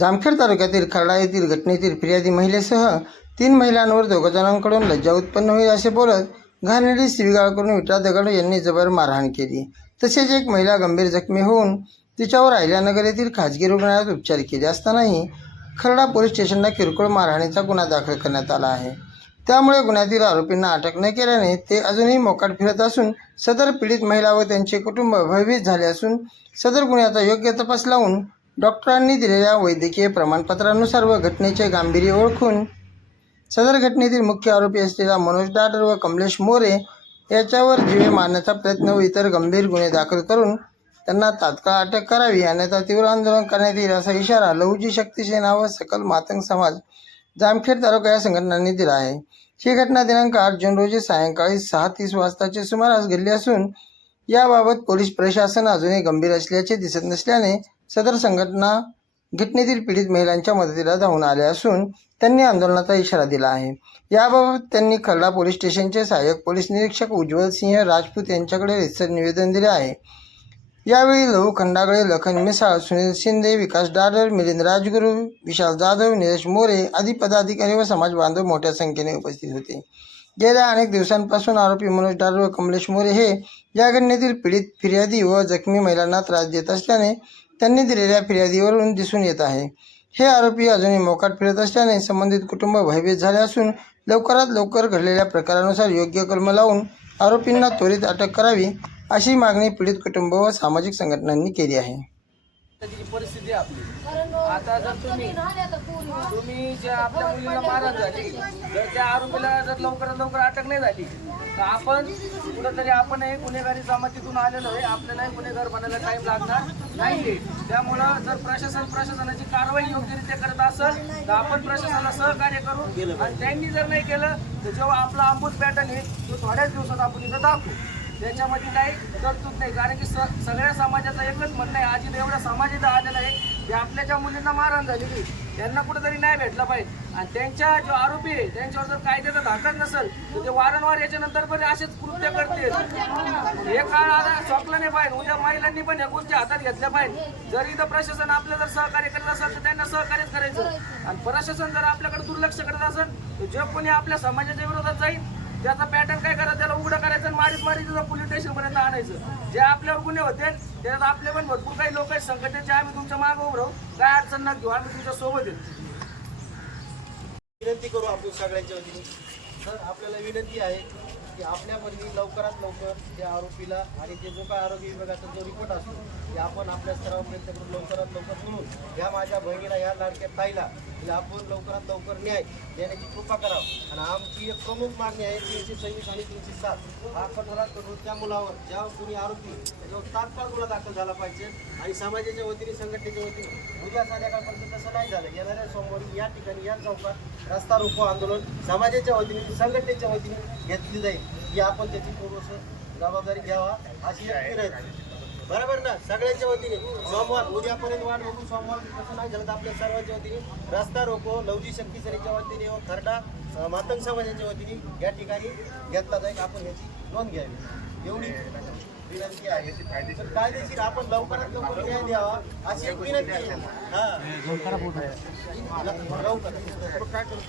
जामखेड तालुक्यातील खर्डा येथील घटनेतील फिर्यादी महिलेसह तीन महिलांवर दोघा जणांकडून लज्जा उत्पन्न होईल असे बोलत घाणेरी शिवीगाळ करून विटा दगड यांनी जबर मारहाण केली. तसेच एक महिला गंभीर जखमी होऊन तिच्यावर अहिल्यानगर येथील खाजगी रुग्णालयात उपचार केले असतानाही खर्डा पोलीस स्टेशनला किरकोळ मारहाणीचा गुन्हा दाखल करण्यात आला आहे. त्यामुळे गुन्ह्यातील आरोपींना अटक न केल्याने ते अजूनही मोकाट फिरत असून सदर पीडित महिला व त्यांचे कुटुंब भयभीत झाले असून सदर गुन्ह्याचा योग्य तपास लावून डॉक्टरांनी दिलेल्या वैद्यकीय प्रमाणपत्रानुसार व घटनेचे गांभीर्य ओळखून सदर घटनेतील मुख्य आरोपी असलेला मनोज डाडर व कमलेश मोरे याच्यावर जीवे मारण्याचा प्रयत्न व इतर गंभीर गुन्हे दाखल करून त्यांना तात्काळ अटक करावी अन्यथा तीव्र आंदोलन करण्यात येईल असा इशारा लहुजी शक्ती सेना व सकल मातंग समाज जामखेड तालुका या संघटनांनी दिला आहे. ही घटना दिनांक आठ जून रोजी सायंकाळी सहा तीस वाजताचे सुमारास घडली असून याबाबत पोलीस प्रशासन अजूनही गंभीर असल्याचे दिसत नसल्याने सदर संघटना घटनेतील पीडित महिलांच्या मदतीला धावून आल्या असून त्यांनी आंदोलनाचा इशारा दिला आहे. याबाबत त्यांनी खर्डा पोलीस स्टेशनचे सहाय्यक पोलीस निरीक्षक उज्ज्वल सिंह राजपूत यांच्याकडे रितसर निवेदन दिले आहे. यावेळी लहू खंडागळे लखन मिसाळ सुनील शिंदे विकास डाडर मिलिंद राजगुरू विशाल जाधव निलेश मोरे आदी पदाधिकारी व समाज बांधव मोठ्या संख्येने उपस्थित होते. गेल्या अनेक दिवसांपासून आरोपी मनोज डाडर व कमलेश मोरे हे या घटनेतील पीडित फिर्यादी व जखमी महिलांना त्रास देत असल्याने त्यांनी दिलेल्या फिर्यादीवरून दिसून येत आहे. हे आरोपी अजूनही मोकाट फिरत असल्याने संबंधित कुटुंब भयभीत झाले असून लवकरात लवकर घडलेल्या प्रकारानुसार योग्य कलम लावून आरोपींना त्वरित अटक करावी अशी मागणी पीडित कुटुंब व सामाजिक संघटनांनी केली आहे. त्याची परिस्थिती आपली. आता जर तुम्ही तुम्ही ज्या आपल्या मुलीला मारहाण झाली जर त्या आरोपीला जर लवकरात लवकर अटक नाही झाली तर आपण कुठंतरी आपणही गुन्हेगारी जमातीतून आलेलो आहे. आपल्यालाही गुन्हेगार बनायला टाईम लागणार नाही त्यामुळं जर प्रशासन प्रशासनाची कारवाई योग्यरित्या करत असेल तर आपण प्रशासनाला सहकार्य करू. आणि त्यांनी जर नाही केलं तर जेव्हा आपला अंबूज पॅटर्न आहे तो थोड्याच दिवसात आपण इथं दाखवू. त्याच्यामध्ये काही तरतूद नाही. कारण की स सगळ्या समाजाचं एकच म्हणणं आहे आज इथं एवढा समाज इथं आलेला आहे की आपल्या ज्या मुलींना मारहाण झालेली त्यांना कुठेतरी न्याय भेटला पाहिजे. आणि त्यांच्या जो आरोपी आहे त्यांच्यावर जर कायद्याचा धाकच नसेल तर ते वारंवार याच्यानंतर पण असेच कृत्य करतील. हे काळ आता चॉकलं नाही पाहिजे. उद्या महिलांनी पण या गोष्टी हातात घेतल्या पाहिजे. जर इथं प्रशासन आपलं जर सहकार्य करत असेल तर त्यांना सहकार्यच करायचं. आणि प्रशासन जर आपल्याकडे दुर्लक्ष करत असेल तर जे कोणी आपल्या समाजाच्या विरोधात जाईल त्याचा पॅटर्न काय करायचं? त्याला उघडं करायचं आणि मारीत मारीत त्याला पोलीस स्टेशन पर्यंत आणायचं. जे आपल्यावर गुन्हे होते त्याच्यात आपले पण भरपूर काही लोक आहेत. संघटनेचे आम्ही तुमच्या मागे उभं राहू. काय अडचण न घेऊ हो, आम्ही तुमच्यासोबत येतो. विनंती करू आपण सगळ्यांच्या वतीने. तर आपल्याला विनंती आहे की आपल्या परीने लवकरात लवकर त्या आरोपीला आणि ते जो काय आरोग्य विभागाचा जो रिपोर्ट असतो ते आपण आपल्या स्तरापर्यंत करून लवकरात लवकर म्हणून या माझ्या बहिणीला या लाडक्या ताईला तिला आपण लवकरात लवकर न्याय देण्याची कृपा करावं. आणि आमची एक प्रमुख मागणी आहे तीनशे सव्वीस आणि तीनशे सात. हा कठोरात कठोर त्या मुलावर ज्या कोणी आरोपी त्याच्यावर तात्काळ गुन्हा दाखल झाला पाहिजे. आणि समाजाच्या वतीने संघटनेच्या वतीने उद्या संध्याकाळपर्यंत तसं नाही झालं. येणाऱ्या सोमवारी या ठिकाणी या चौकात रस्ता रोको आंदोलन समाजाच्या वतीने संघटनेच्या वतीने घेतली जाईल. ही आपण त्याची पूर्व जबाबदारी घ्यावा अशी एक बरोबर ना? सगळ्यांच्या वतीने. सोमवार उद्यापर्यंत वाट बघून सोमवार कसं नाही झालं तर आपल्या सर्वांच्या वतीने रस्ता रोको लवजी शक्ती सेनेच्या वतीने व खरडा मातंग समाजाच्या वतीने या ठिकाणी घेतला जाईल. आपण याची नोंद घ्यावी. एवढी विनंती आहे. कायदेशीर आपण लवकरात लवकर न्याय द्यावा अशी एक विनंती आहे. हा. लवकर. काय करू?